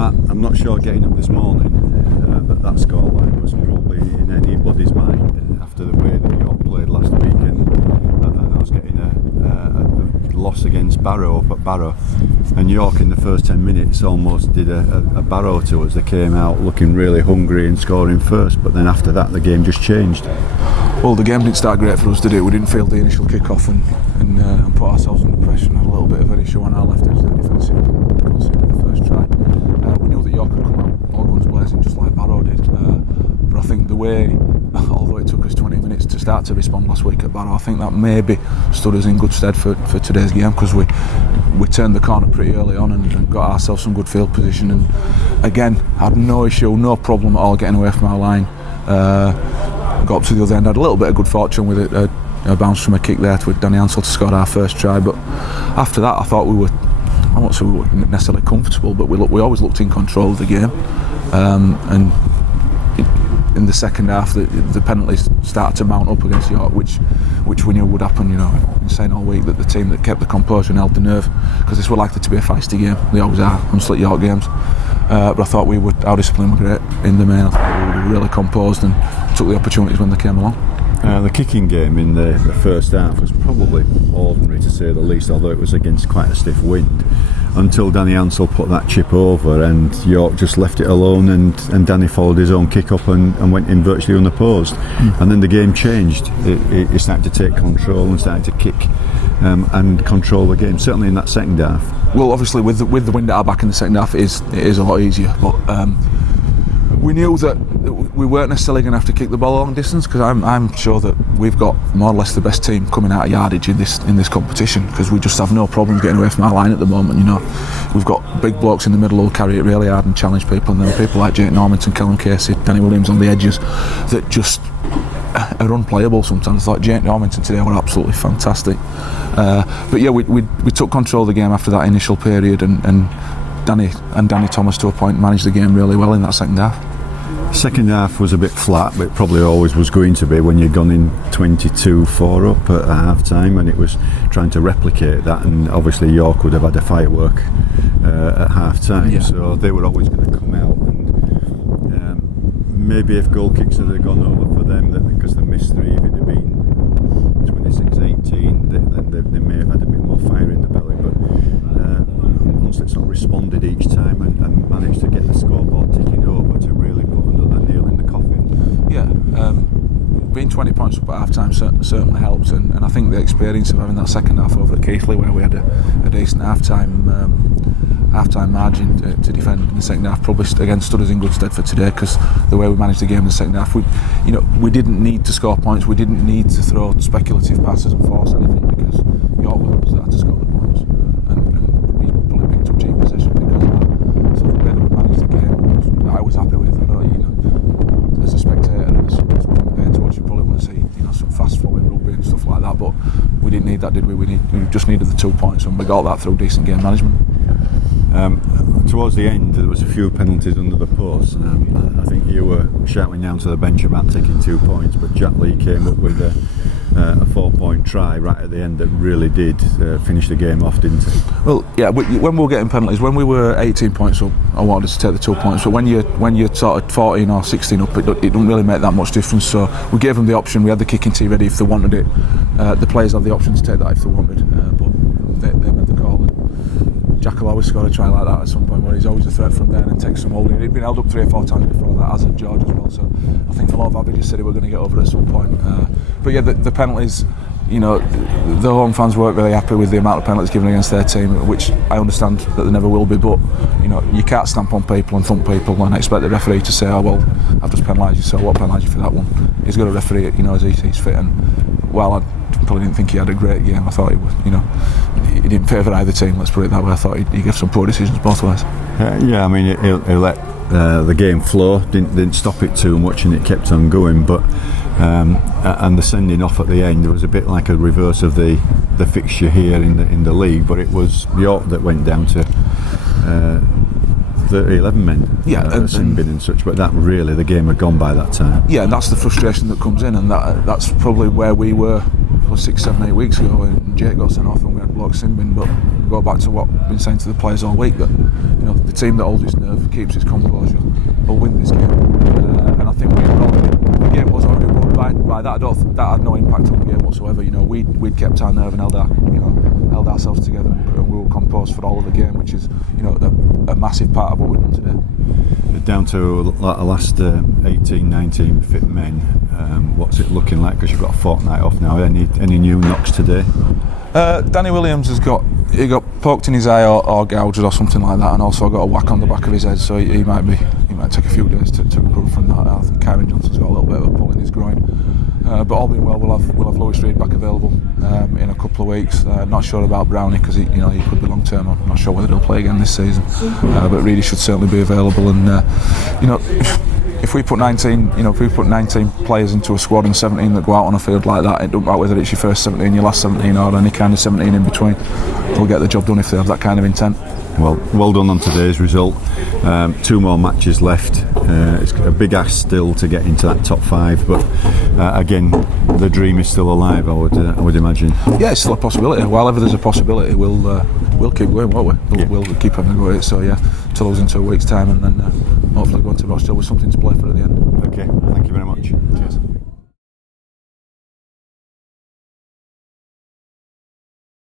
Matt, I'm not sure getting up this morning that scoreline was probably in anybody's mind after the way that York played last week, and I was getting a loss against Barrow up at Barrow, and York in the first 10 minutes almost did a Barrow to us. They came out looking really hungry and scoring first, but then after that the game just changed. Well, the game didn't start great for us, did it? We didn't field the initial kick-off and put ourselves under pressure, and had a little bit of an issue on our left edge there defensively. Conceded the first try. We knew that York had come out all guns blazing just like Barrow did, but I think the way, although it took us 20 minutes to start to respond last week at Barrow, I think that maybe stood us in good stead for today's game, because we turned the corner pretty early on and got ourselves some good field position, and again had no issue, no problem at all getting away from our line. Got up to the other end, had a little bit of good fortune with it, a bounce from a kick there with Danny Ansell to score our first try, but after that I thought we were, I won't say we weren't necessarily comfortable, but we always looked in control of the game, and in the second half the penalties started to mount up against York, which we knew would happen. You know, I've been saying all week that the team that kept the composure and held the nerve, because this was likely to be a feisty game. They always are on Slick York games, but I thought our discipline was great in the main. I thought we were really composed and took the opportunities when they came along. The kicking game in the first half was probably ordinary to say the least, although it was against quite a stiff wind, until Danny Ansell put that chip over and York just left it alone, and Danny followed his own kick up and went in virtually unopposed. And then the game changed. It started to take control and started to kick and control the game, certainly in that second half. Well, obviously with the wind at our back in the second half it is a lot easier, but we knew that we weren't necessarily going to have to kick the ball a long distance, because I'm sure that we've got more or less the best team coming out of yardage in this competition, because we just have no problems getting away from our line at the moment. You know, we've got big blokes in the middle who'll carry it really hard and challenge people, and there are people like Jake Normanton, Callum Casey, Danny Williams on the edges that just are unplayable sometimes. I thought Jake Normanton today were absolutely fantastic, but yeah, we took control of the game after that initial period, and Danny Thomas to a point managed the game really well in that second half. Second half was a bit flat, but it probably always was going to be when you'd gone in 22-4 up at half time, and it was trying to replicate that, and obviously York would have had a firework at half time, yeah. So they were always going to come out, and maybe if goal kicks had gone over for them, because they missed three, if it had been 26-18, then they may have had a bit more fire in the belly, but Hunslet sort of responded each time and managed to get the scoreboard ticking over to really put another nail in the coffin. Yeah, being 20 points up at half time certainly helped, and I think the experience of having that second half over at Keighley, where we had a decent half time margin to defend in the second half, probably again stood us in good stead for today, because the way we managed the game in the second half, we didn't need to score points, we didn't need to throw speculative passes and force anything, because York was there to score the points, and we probably picked up cheap possession because of that. So the way that we managed the game, I was happy with. I know, as a spectator and as someone compared to watch, you probably want to see some fast flowing rugby and stuff like that, but we didn't need that, did we? We just needed the 2 points, and we got that through decent game management. Towards the end there was a few penalties under the post. I think you were shouting down to the bench about taking 2 points, but Jack Lee came up with a 4-point try right at the end that really did finish the game off, didn't it? Well, yeah, when we were getting penalties, when we were 18 points up, I wanted us to take the 2 points, but when you're sort of 14 or 16 up, it doesn't really make that much difference. So we gave them the option. We had the kicking tee ready if they wanted it. The players had the option to take that if they wanted, but they made the call. Jack will always score a try like that at some point, where he's always a threat from there and takes some holding. He'd been held up 3 or 4 times before that, as had George as well, so I think the law of averages said he were going to get over at some point. But yeah, the penalties, the home fans weren't really happy with the amount of penalties given against their team, which I understand that they never will be, but you can't stamp on people and thump people and expect the referee to say, oh well, I've just penalised you, so what penalised you for that one? He's got a referee it, as he sees fit, and while I probably didn't think he had a great game, I thought he didn't favour either team, let's put it that way. I thought he gave some poor decisions both ways. Yeah, I mean, he let the game flow, didn't stop it too much, and it kept on going, but and the sending off at the end, it was a bit like a reverse of the fixture here in the league, but it was York that went down to 11 men, sin bin and such, but that really, the game had gone by that time. Yeah, and that's the frustration that comes in, and that's probably where we were suppose 6, 7, 8 weeks ago, and Jake got sent off and we had bloke sin bin. But we go back to what I've been saying to the players all week, that the team that holds its nerve, keeps its composure, will win this game. And I think the game was already won by that. I don't think that had no impact on the game whatsoever. We'd kept our nerve and held ourselves together, and we were composed for all of the game, which is a massive part of what we've done today. Down to the last 18, 19 fit men. What's it looking like? Because you've got a fortnight off now. Any new knocks today? Danny Williams he got poked in his eye or gouged or something like that, and also got a whack on the back of his head. So he might take a few days to recover from that. I think Kyron Johnson's got a little bit of a pull in his groin. But all being well, we'll have Lewis Reid back available in a couple of weeks. Not sure about Brownie because he could be long term. I'm not sure whether he'll play again this season. But Reid should certainly be available. And if we put 19 players into a squad and 17 that go out on a field like that, it doesn't matter whether it's your first 17, your last 17, or any kind of 17 in between. They'll get the job done if they have that kind of intent. Well done on today's result. 2 more matches left. It's a big ask still to get into that top 5, but again, the dream is still alive. I would imagine. Yeah, it's still a possibility. While ever there's a possibility, we'll keep going, won't we? We'll keep having a go at it. So till I was into a week's time, and then hopefully go on to Rochdale with something to play for at the end. Okay, thank you very much. Cheers.